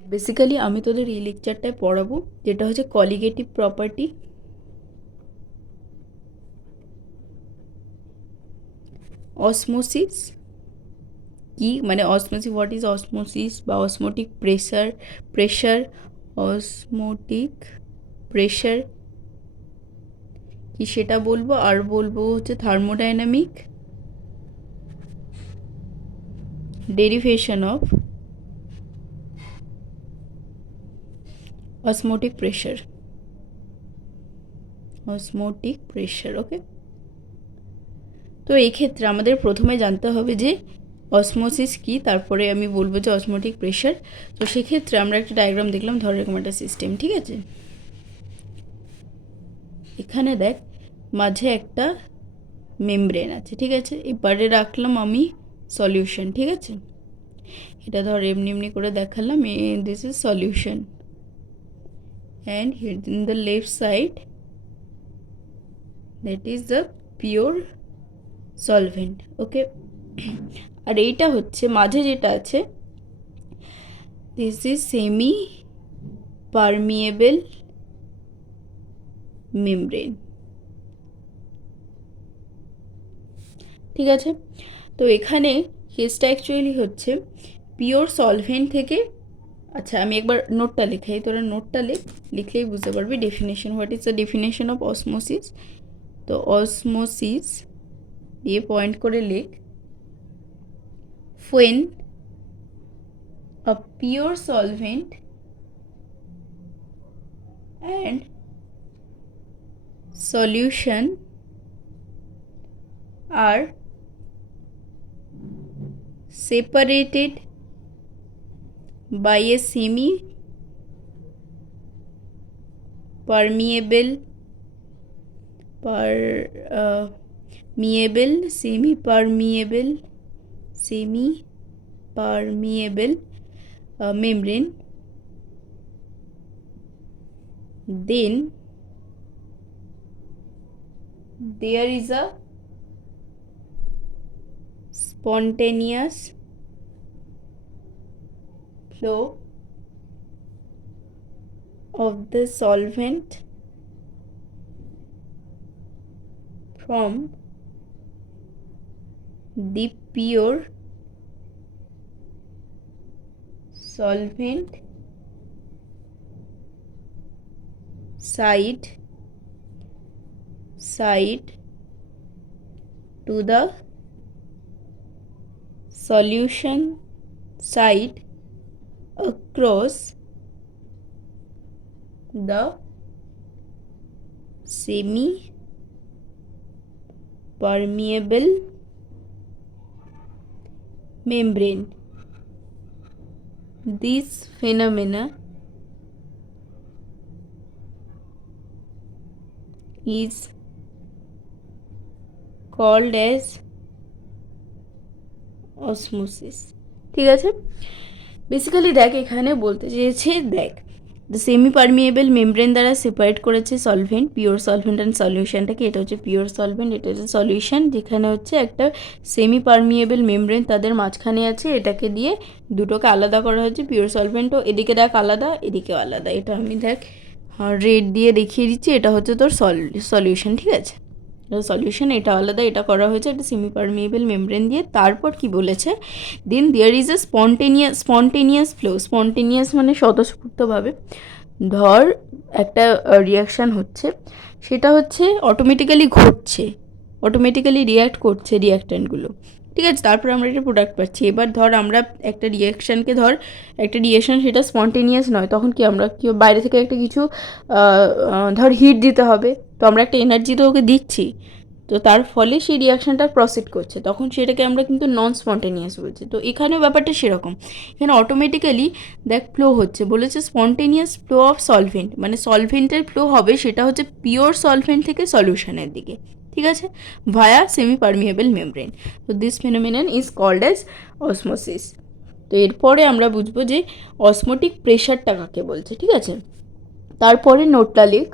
Basically আমি তোদের এই লেকচারটায় পড়াবো যেটা হচ্ছে কলিগেটিভ প্রপার্টি, অসমোসিস কি মানে অসমোসিস, হোয়াট ইজ অসমোসিস বা অসমোটিক প্রেশার অসমোটিক প্রেশার কি সেটা বলবো, আর বলবো হচ্ছে thermodynamic derivation of osmotic pressure, okay. তো এই ক্ষেত্রে আমাদের প্রথমে জানতে হবে যে অসমোসিস কি, তারপরে আমি বলবো যে অসমোটিক প্রেশার। তো সেক্ষেত্রে আমরা একটা ডায়াগ্রাম দেখলাম, ধর এরকম একটা সিস্টেম, ঠিক আছে। এখানে দেখ মাঝে একটা মেমব্রেন আছে, ঠিক আছে। এবারে রাখলাম আমি সলিউশন, ঠিক আছে। এটা ধর এমনি এমনি করে দেখালাম, this is solution, and here in the left side that is the pure solvent, okay. আর এইটা হচ্ছে মাঝে যেটা আছে, this is semi permeable membrane, ঠিক আছে। তো এখানে কেসটা অ্যাকচুয়ালি হচ্ছে পিওর সলভেন্ট থেকে, আচ্ছা আমি একবার নোটটা লিখাই, তোরা নোটটা লিখলেই বুঝতে পারবি definition, what is the definition of osmosis. তো অসমোসিস দিয়ে পয়েন্ট করে লিখ, when a pure solvent and solution are separated by a semi permeable membrane, then there is a spontaneous flow of the solvent from the pure solvent side to the solution side across the semi permeable membrane. This phenomena is called as osmosis, ঠিক আছে। Basically দেখ এখানে বলতে চেয়েছে, দেখ the semi permeable membrane দ্বারা separate করেছে solvent, pure solvent and সলিউশনটাকে। এটা হচ্ছে পিওর সলভেন্ট, এটা হচ্ছে সলিউশন, যেখানে হচ্ছে একটা সেমি পারমিয়েবল মেমব্রেন তাদের মাঝখানে আছে। এটাকে দিয়ে দুটোকে আলাদা করা হচ্ছে, পিওর সলভেন্টও এদিকে দেখ আলাদা, এদিকেও আলাদা। এটা আমি দেখ রেড দিয়ে দেখিয়ে দিচ্ছি, এটা হচ্ছে তোর সলিউশন, ঠিক আছে। সলিউশন এটা আলাদা, এটা করা হয়েছে একটা সেমি পারমিয়েবল মেমব্রেন দিয়ে। তারপর কি বলেছে, then there is a spontaneous flow. Spontaneous মানে স্বতঃস্ফূর্তভাবে, ধর একটা রিয়াকশান হচ্ছে, সেটা হচ্ছে অটোমেটিক্যালি ঘটছে, অটোমেটিক্যালি রিয়াক্ট করছে রিয়াক্ট্যান্টগুলো, ঠিক আছে। তারপর আমরা একটা প্রোডাক্ট পাচ্ছি। এবার ধর আমরা একটা রিয়াকশানকে, ধর একটা রিয়াকশান সেটা স্পন্টেনিয়াস নয়, তখন কি আমরা কি বাইরে থেকে একটা কিছু ধর হিট দিতে হবে, তো আমরা একটা এনার্জি তো ওকে দিচ্ছি, তো তার ফলে সেই রিয়াকশানটা প্রসিড করছে, তখন সেটাকে আমরা কিন্তু নন স্পন্টেনিয়াস বলছি। তো এখানেও ব্যাপারটা সেরকম, এখানে অটোমেটিক্যালি দেখ ফ্লো হচ্ছে, বলেছে স্পন্টেনিয়াস ফ্লো অফ সলভেন্ট, মানে সলভেন্টের ফ্লো হবে সেটা হচ্ছে পিওর সলভেন্ট থেকে সলিউশনের দিকে, ঠিক আছে, ভায়া সেমি পারমিয়েবল মেমব্রেন। তো this phenomenon is called as osmosis. তো এরপরে আমরা বুঝবো যে অসমোটিক প্রেশারটা কাকে বলছে, ঠিক আছে। তারপরে নোটটা লিখ,